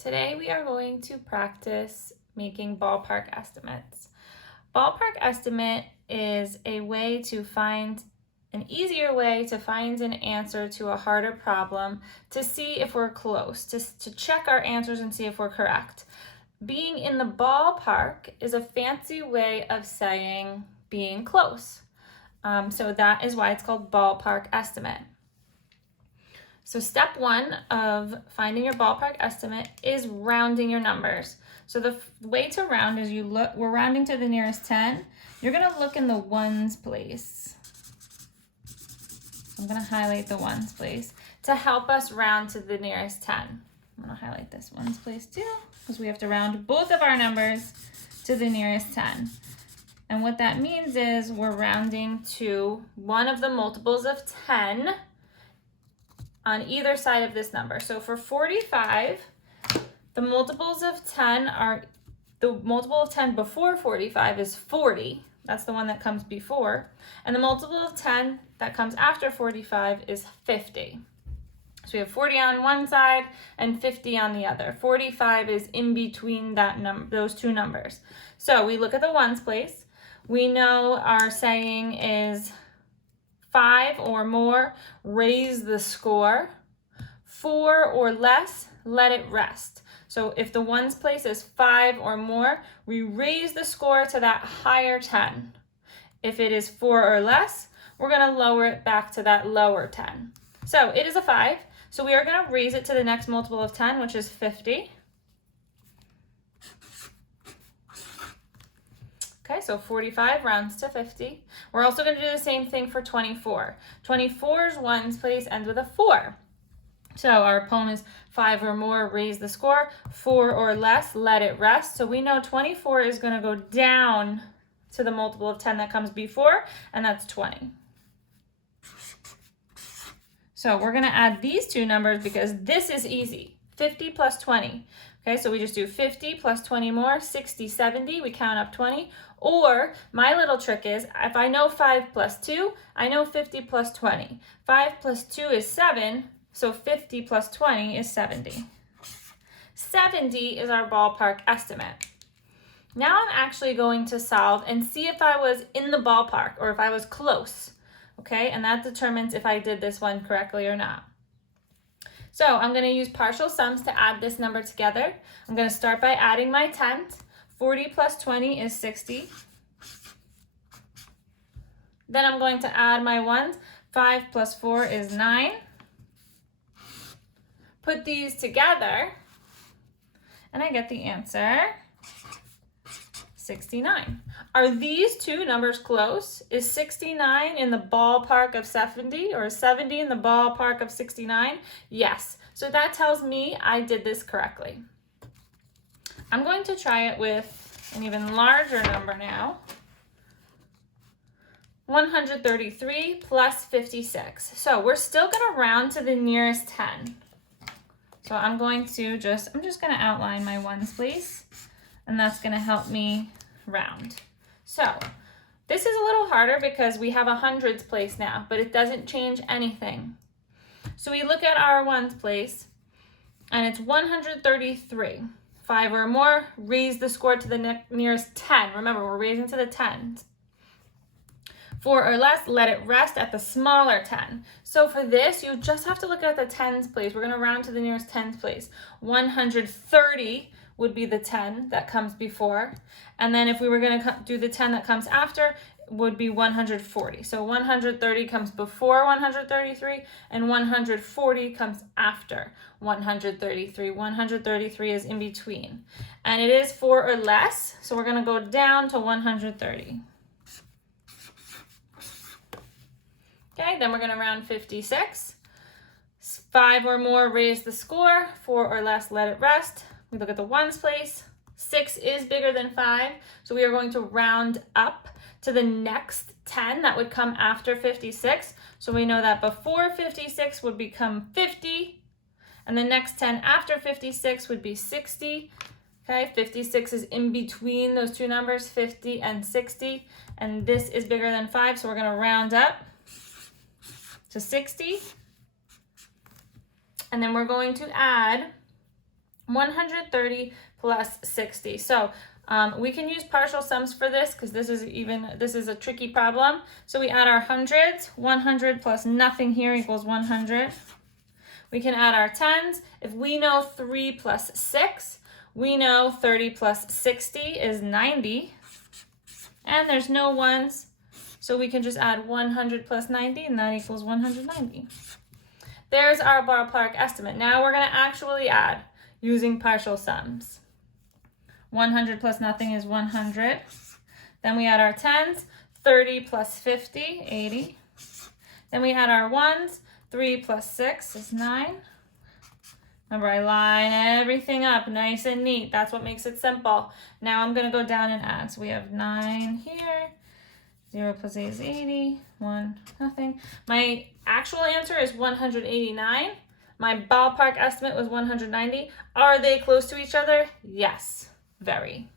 Today we are going to practice making ballpark estimates. Ballpark estimate is a way to find an easier way to find an answer to a harder problem to see if we're close, to check our answers and see if we're correct. Being in the ballpark is a fancy way of saying being close. So that is why it's called ballpark estimate. So step one of finding your ballpark estimate is rounding your numbers. So the way to round is we're rounding to the nearest 10. You're gonna look in the ones place. I'm gonna highlight the ones place to help us round to the nearest 10. I'm gonna highlight this ones place too, because we have to round both of our numbers to the nearest 10. And what that means is we're rounding to one of the multiples of 10 on either side of this number. So for 45, the multiples of 10 are, the multiple of 10 before 45 is 40. That's the one that comes before. And the multiple of 10 that comes after 45 is 50. So we have 40 on one side and 50 on the other. 45 is in between those two numbers. So we look at the ones place. We know our saying is 5 or more, raise the score. 4 or less, let it rest. So if the ones place is 5 or more, we raise the score to that higher 10. If it is 4 or less, we're gonna lower it back to that lower 10. So it is a 5, so we are gonna raise it to the next multiple of 10, which is 50. Okay, so 45 rounds to 50. We're also going to do the same thing for 24. 24's ones place ends with a 4. So our poem is 5 or more, raise the score. 4 or less, let it rest. So we know 24 is going to go down to the multiple of 10 that comes before, and that's 20. So we're going to add these two numbers because this is easy. 50 plus 20. Okay, so we just do 50 plus 20 more, 60, 70, we count up 20. Or my little trick is, if I know 5 plus 2, I know 50 plus 20. 5 plus 2 is 7, so 50 plus 20 is 70. 70 is our ballpark estimate. Now I'm actually going to solve and see if I was in the ballpark or if I was close, okay? And that determines if I did this one correctly or not. So I'm going to use partial sums to add this number together. I'm going to start by adding my tens. 40 plus 20 is 60. Then I'm going to add my ones. 5 plus 4 is 9. Put these together, and I get the answer 69. Are these two numbers close? Is 69 in the ballpark of 70 or 70 in the ballpark of 69? Yes. So that tells me I did this correctly. I'm going to try it with an even larger number now. 133 plus 56. So we're still going to round to the nearest 10. So I'm just going to outline my ones place, and that's going to help me round. So this is a little harder because we have a hundreds place now, but it doesn't change anything. So we look at our ones place, and it's 133. 5 or more, raise the score to the nearest 10. Remember, we're raising to the 10s. 4 or less, let it rest at the smaller 10. So for this, you just have to look at the tens place. We're going to round to the nearest tens place. 130 would be the 10 that comes before. And then if we were going to do the 10 that comes after, would be 140. So 130 comes before 133, and 140 comes after 133. 133 is in between. And it is 4 or less, so we're going to go down to 130. Okay, then we're going to round 56. 5 or more, raise the score. 4 or less, let it rest. We look at the ones place. 6 is bigger than 5, so we are going to round up to the next 10 that would come after 56. So we know that before 56 would become 50, and the next 10 after 56 would be 60. Okay, 56 is in between those two numbers, 50 and 60, and this is bigger than 5, so we're going to round up to 60. And then we're going to add 130 plus 60. So we can use partial sums for this because this is a tricky problem. So we add our hundreds. 100 plus nothing here equals 100. We can add our tens. If we know 3 plus 6, we know 30 plus 60 is 90. And there's no ones, so we can just add 100 plus 90, and that equals 190. There's our ballpark estimate. Now we're going to actually add using partial sums. 100 plus nothing is 100. Then we add our tens. 30 plus 50, 80. Then we add our ones. 3 plus 6 is 9. Remember, I line everything up nice and neat. That's what makes it simple. Now I'm going to go down and add. So we have 9 here. 0 plus 8 is 80. 1, nothing. My actual answer is 189. My ballpark estimate was 190. Are they close to each other? Yes, very.